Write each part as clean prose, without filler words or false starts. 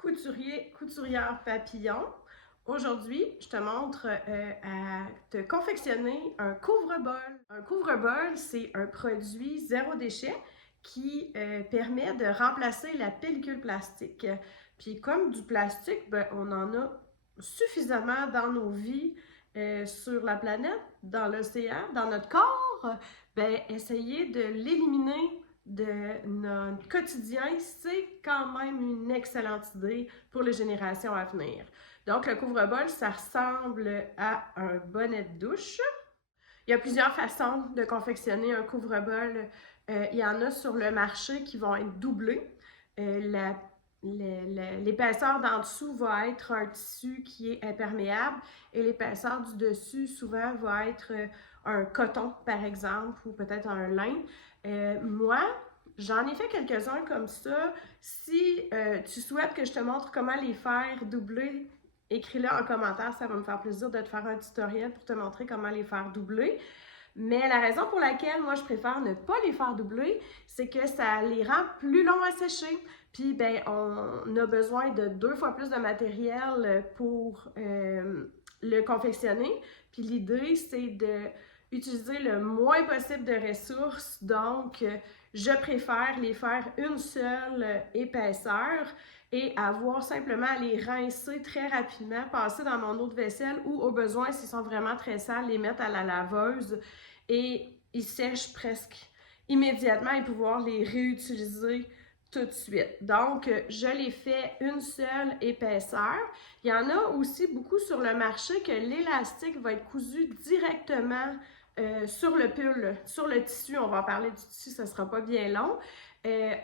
Couturier, couturière papillon. Aujourd'hui, je te montre à te confectionner un couvre-bol. Un couvre-bol, c'est un produit zéro déchet qui permet de remplacer la pellicule plastique. Puis comme du plastique, ben, on en a suffisamment dans nos vies, sur la planète, dans l'océan, dans notre corps. Ben, essayer de l'éliminer de notre quotidien, c'est quand même une excellente idée pour les générations à venir. Donc, le couvre-bol, ça ressemble à un bonnet de douche. Il y a plusieurs façons de confectionner un couvre-bol. Il y en a sur le marché qui vont être doublés. L'épaisseur d'en dessous va être un tissu qui est imperméable et l'épaisseur du dessus souvent va être un coton par exemple ou peut-être un lin. Moi, j'en ai fait quelques-uns comme ça. Si tu souhaites que je te montre comment les faire doubler, écris-le en commentaire, ça va me faire plaisir de te faire un tutoriel pour te montrer comment les faire doubler. Mais la raison pour laquelle moi je préfère ne pas les faire doubler, c'est que ça les rend plus longs à sécher. Puis ben on a besoin de 2 fois plus de matériel pour le confectionner. Puis l'idée c'est de utiliser le moins possible de ressources. Donc je préfère les faire une seule épaisseur et avoir simplement à les rincer très rapidement, passer dans mon eau de vaisselle ou au besoin, s'ils sont vraiment très sales, les mettre à la laveuse et ils sèchent presque immédiatement et pouvoir les réutiliser tout de suite. Donc, je les fais une seule épaisseur. Il y en a aussi beaucoup sur le marché que l'élastique va être cousu directement sur le pull, sur le tissu. On va en parler du tissu, ça ne sera pas bien long.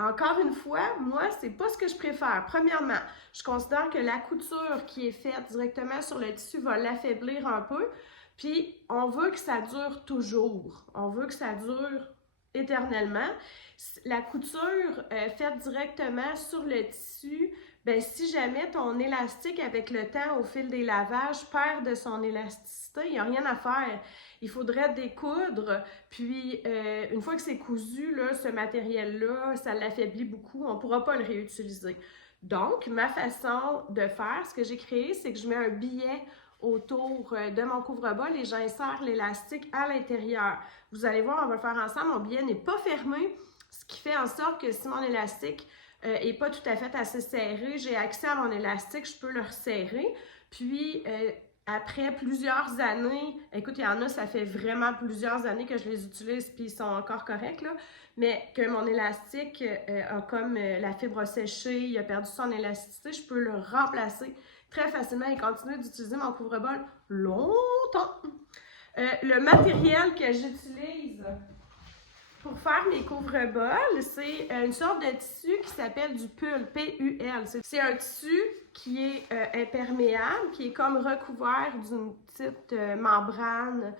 Encore une fois, moi, c'est pas ce que je préfère. Premièrement, je considère que la couture qui est faite directement sur le tissu va l'affaiblir un peu. Puis, on veut que ça dure toujours. On veut que ça dure éternellement. La couture faite directement sur le tissu, ben, si jamais ton élastique avec le temps, au fil des lavages, perd de son élasticité, il n'y a rien à faire. Il faudrait découdre, puis une fois que c'est cousu, là, ce matériel-là, ça l'affaiblit beaucoup, on ne pourra pas le réutiliser. Donc, ma façon de faire, ce que j'ai créé, c'est que je mets un billet autour de mon couvre-bol et j'insère l'élastique à l'intérieur. Vous allez voir, on va le faire ensemble, mon billet n'est pas fermé, ce qui fait en sorte que si mon élastique n'est pas tout à fait assez serré, j'ai accès à mon élastique, je peux le resserrer. Puis, après plusieurs années, écoute, il y en a, ça fait vraiment plusieurs années que je les utilise puis ils sont encore corrects, là, mais que mon élastique a comme la fibre a séché, il a perdu son élasticité, je peux le remplacer très facilement et continuer d'utiliser mon couvre-bol longtemps. Le matériel que j'utilise pour faire mes couvre-bols, c'est une sorte de tissu qui s'appelle du pull, P-U-L. C'est un tissu qui est imperméable, qui est comme recouvert d'une petite membrane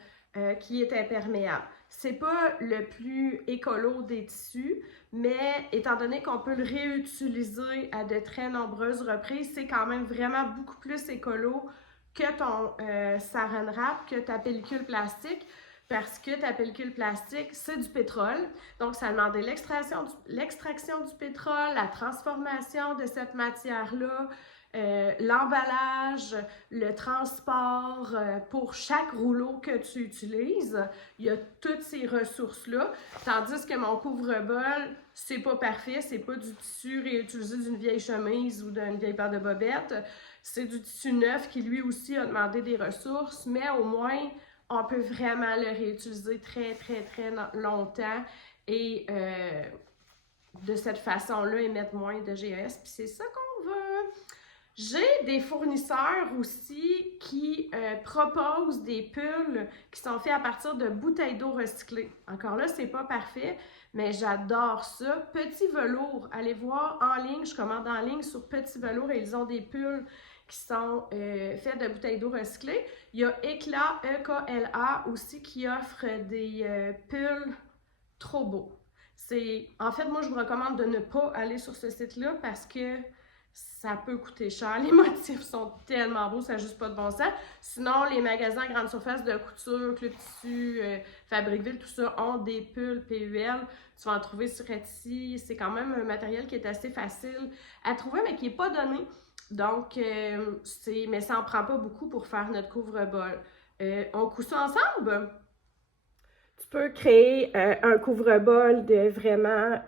qui est imperméable. C'est pas le plus écolo des tissus, mais étant donné qu'on peut le réutiliser à de très nombreuses reprises, c'est quand même vraiment beaucoup plus écolo que ton saran wrap, que ta pellicule plastique. Parce que ta pellicule plastique, c'est du pétrole. Donc, ça demande l'extraction du pétrole, la transformation de cette matière-là, l'emballage, le transport pour chaque rouleau que tu utilises. Il y a toutes ces ressources-là. Tandis que mon couvre-bol, c'est pas parfait. C'est pas du tissu réutilisé d'une vieille chemise ou d'une vieille paire de bobettes. C'est du tissu neuf qui, lui aussi, a demandé des ressources. Mais au moins, on peut vraiment le réutiliser très, très, très longtemps et de cette façon-là émettre moins de GES. Puis c'est ça qu'on veut. J'ai des fournisseurs aussi qui proposent des pulls qui sont faits à partir de bouteilles d'eau recyclées. Encore là, c'est pas parfait, mais j'adore ça. Petit velours, allez voir en ligne, je commande en ligne sur Petit Velours et ils ont des pulls qui sont faits de bouteilles d'eau recyclées. Il y a Éclat, EKLA aussi qui offre des pulls trop beaux. En fait, moi, je vous recommande de ne pas aller sur ce site-là parce que ça peut coûter cher. Les motifs sont tellement beaux, ça n'a juste pas de bon sens. Sinon, les magasins à grande surface de couture, Club Tissu, Fabricville, tout ça ont des pulls PUL Tu vas en trouver sur Etsy. C'est quand même un matériel qui est assez facile à trouver, mais qui n'est pas donné. Donc, mais ça n'en prend pas beaucoup pour faire notre couvre-bol. On coud ça ensemble? Tu peux créer un couvre-bol de vraiment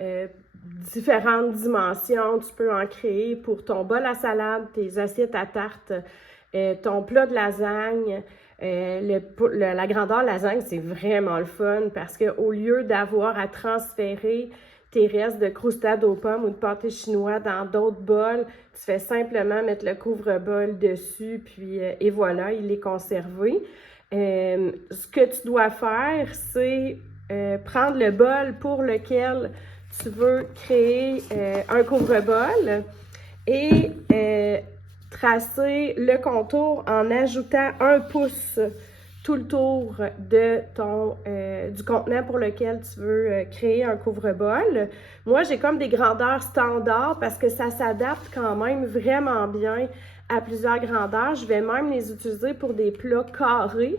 différentes dimensions. Tu peux en créer pour ton bol à salade, tes assiettes à tarte, ton plat de lasagne. La grandeur lasagne, c'est vraiment le fun parce qu'au lieu d'avoir à transférer tes restes de croustade aux pommes ou de pâté chinois dans d'autres bols, tu fais simplement mettre le couvre-bol dessus, puis et voilà, il est conservé. Ce que tu dois faire, c'est prendre le bol pour lequel tu veux créer un couvre-bol et tracer le contour en ajoutant 1 pouce tout le tour de du contenant pour lequel tu veux créer un couvre-bol. Moi, j'ai comme des grandeurs standards parce que ça s'adapte quand même vraiment bien à plusieurs grandeurs. Je vais même les utiliser pour des plats carrés.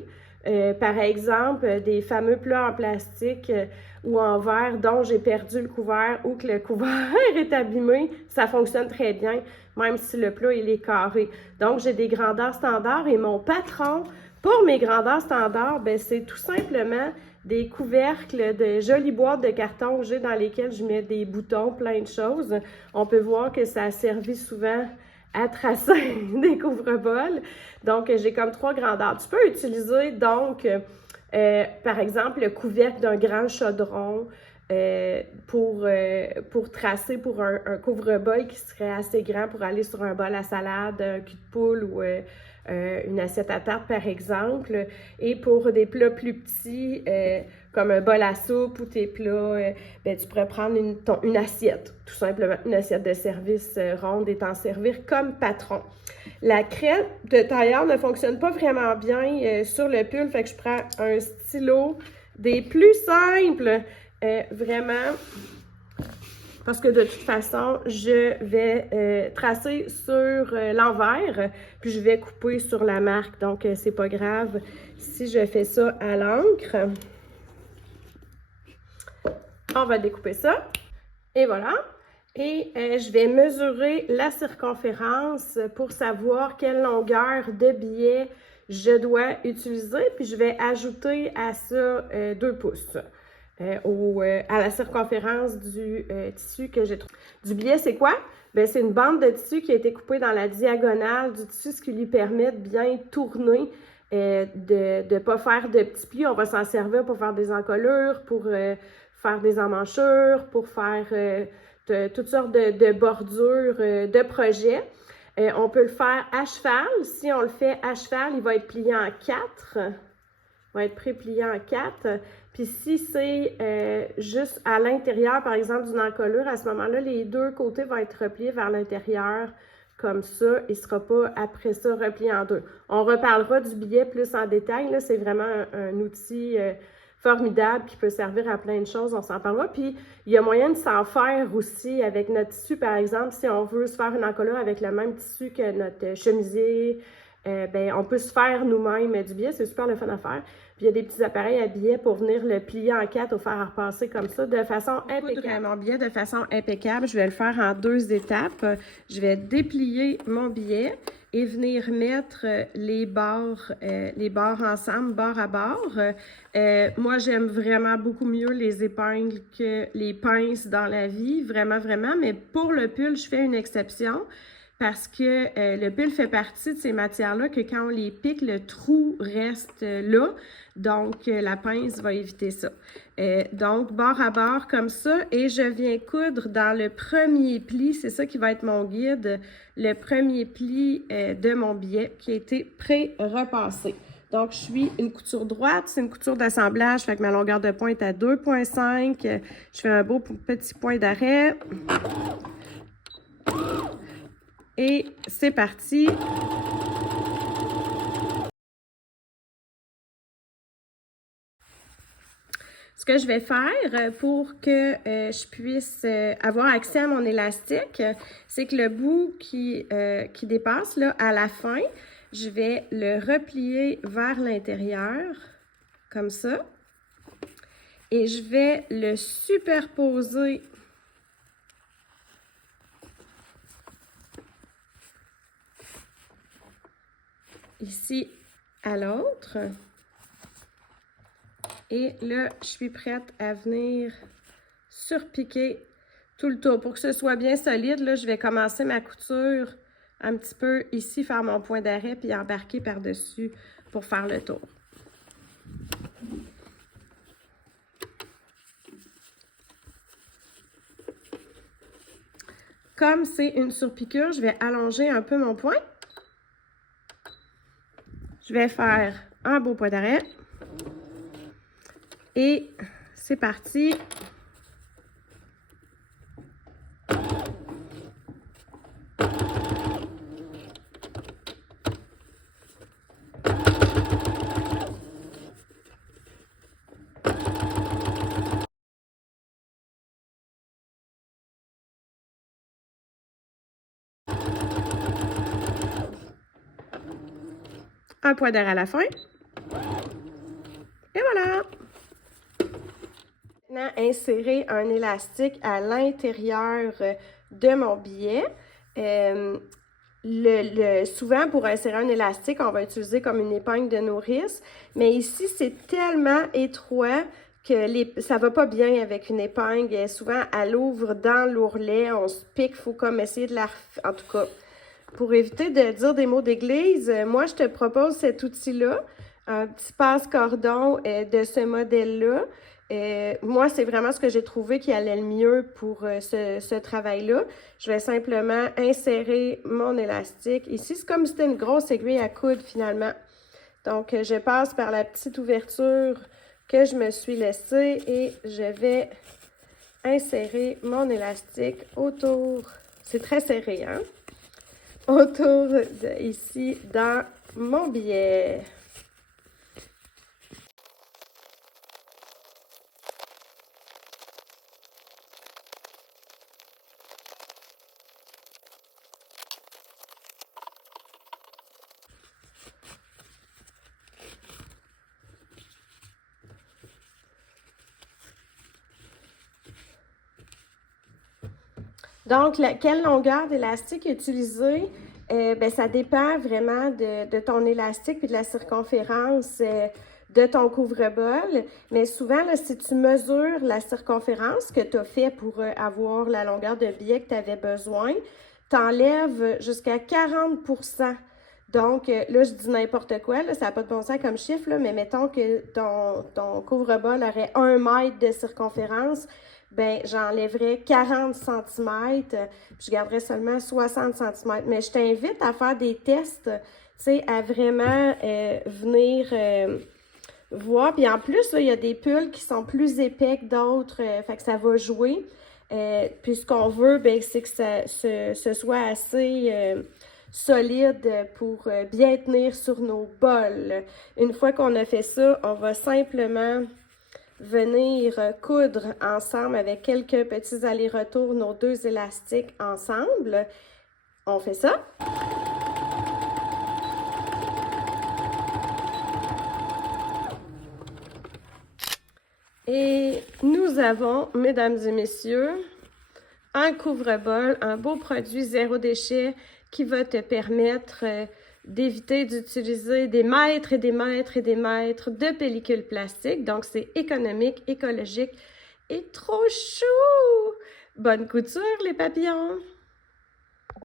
Par exemple, des fameux plats en plastique ou en verre dont j'ai perdu le couvert ou que le couvert est abîmé, ça fonctionne très bien, même si le plat il est carré. Donc, j'ai des grandeurs standards et mon patron, pour mes grandeurs standards, ben, c'est tout simplement des couvercles de jolies boîtes de carton que j'ai dans lesquelles je mets des boutons, plein de choses. On peut voir que ça a servi souvent à tracer des couvre-bols. Donc, j'ai comme 3 grandeurs. Tu peux utiliser, donc, par exemple, le couvercle d'un grand chaudron pour tracer pour un couvre-bol qui serait assez grand pour aller sur un bol à salade, un cul de poule ou une assiette à tarte, par exemple. Et pour des plats plus petits, comme un bol à soupe ou tes plats, ben, tu pourrais prendre une assiette, tout simplement, une assiette de service ronde et t'en servir comme patron. La crête de tailleur ne fonctionne pas vraiment bien sur le pull, fait que je prends un stylo des plus simples, vraiment, parce que de toute façon, je vais tracer sur l'envers, puis je vais couper sur la marque, donc c'est pas grave si je fais ça à l'encre. On va découper ça, et voilà. Et je vais mesurer la circonférence pour savoir quelle longueur de billet je dois utiliser. Puis je vais ajouter à ça 2 pouces à la circonférence du tissu que j'ai trouvé. Du billet, c'est quoi? Bien, c'est une bande de tissu qui a été coupée dans la diagonale du tissu, ce qui lui permet de bien tourner, de ne pas faire de petits plis. On va s'en servir pour faire des encolures, pour faire des emmanchures, pour faire toutes sortes de bordures, de projets. On peut le faire à cheval. Si on le fait à cheval, il va être plié en 4. Il va être pré-plié en 4. Puis si c'est juste à l'intérieur, par exemple, d'une encolure, à ce moment-là, les 2 côtés vont être repliés vers l'intérieur comme ça. Il ne sera pas après ça replié en 2. On reparlera du billet plus en détail. Là, c'est vraiment un outil formidable qui peut servir à plein de choses, on s'en parlera. Puis, il y a moyen de s'en faire aussi avec notre tissu, par exemple, si on veut se faire une encolure avec le même tissu que notre chemisier, ben, on peut se faire nous-mêmes du billet, c'est super le fun à faire. Puis, il y a des petits appareils à billets pour venir le plier en 4 ou faire repasser comme ça de façon impeccable. Mon billet de façon impeccable, je vais le faire en 2 étapes. Je vais déplier mon billet et venir mettre les bords ensemble, bord à bord. Moi, j'aime vraiment beaucoup mieux les épingles que les pinces dans la vie, vraiment, vraiment. Mais pour le pull, je fais une exception parce que le pull fait partie de ces matières-là que quand on les pique, le trou reste là. Donc, la pince va éviter ça. Donc, bord à bord comme ça. Et je viens coudre dans le premier pli. C'est ça qui va être mon guide. Le premier pli de mon billet qui a été pré-repassé. Donc, je suis une couture droite. C'est une couture d'assemblage. Fait que ma longueur de pointe est à 2,5. Je fais un beau petit point d'arrêt. Et c'est parti. Ce que je vais faire pour que je puisse avoir accès à mon élastique, c'est que le bout qui dépasse là, à la fin, je vais le replier vers l'intérieur, comme ça. et je vais le superposer ici à l'autre. Et là, je suis prête à venir surpiquer tout le tour. Pour que ce soit bien solide, là, je vais commencer ma couture un petit peu ici, faire mon point d'arrêt, puis embarquer par-dessus pour faire le tour. Comme c'est une surpiqûre, je vais allonger un peu mon point. Je vais faire un beau point d'arrêt. Et c'est parti. Un point d'arrêt à la fin. Et voilà! Maintenant, insérer un élastique à l'intérieur de mon billet. Souvent, pour insérer un élastique, on va utiliser comme une épingle de nourrice. Mais ici, c'est tellement étroit que ça ne va pas bien avec une épingle. Et souvent, elle ouvre dans l'ourlet, on se pique, il faut comme essayer de la... En tout cas, pour éviter de dire des mots d'église, moi, je te propose cet outil-là, un petit passe-cordon de ce modèle-là. Moi, c'est vraiment ce que j'ai trouvé qui allait le mieux pour ce travail-là. Je vais simplement insérer mon élastique. Ici, c'est comme si c'était une grosse aiguille à coudre finalement. Donc, je passe par la petite ouverture que je me suis laissée et je vais insérer mon élastique autour. C'est très serré, hein? Autour de ici dans mon billet. Donc, quelle longueur d'élastique utiliser? Ben, ça dépend vraiment de ton élastique et de la circonférence de ton couvre-bol. Mais souvent, là, si tu mesures la circonférence que tu as fait pour avoir la longueur de billet que tu avais besoin, tu enlèves jusqu'à 40%. Donc, là, je dis n'importe quoi, là, ça n'a pas de bon sens comme chiffre, là, mais mettons que ton couvre-bol aurait 1 mètre de circonférence, ben j'enlèverais 40 cm, je garderais seulement 60 cm. Mais je t'invite à faire des tests, tu sais, à vraiment venir voir. Puis en plus, là, il y a des pulls qui sont plus épais que d'autres, fait que ça va jouer. Puis ce qu'on veut, ben, c'est que ce soit assez solide pour bien tenir sur nos bols. Une fois qu'on a fait ça, on va simplement venir coudre ensemble avec quelques petits allers-retours nos deux élastiques ensemble. On fait ça. Et nous avons, mesdames et messieurs, un couvre-bol, un beau produit zéro déchet qui va te permettre d'éviter d'utiliser des mètres et des mètres et des mètres de pellicule plastique. Donc, c'est économique, écologique et trop chou! Bonne couture, les papillons!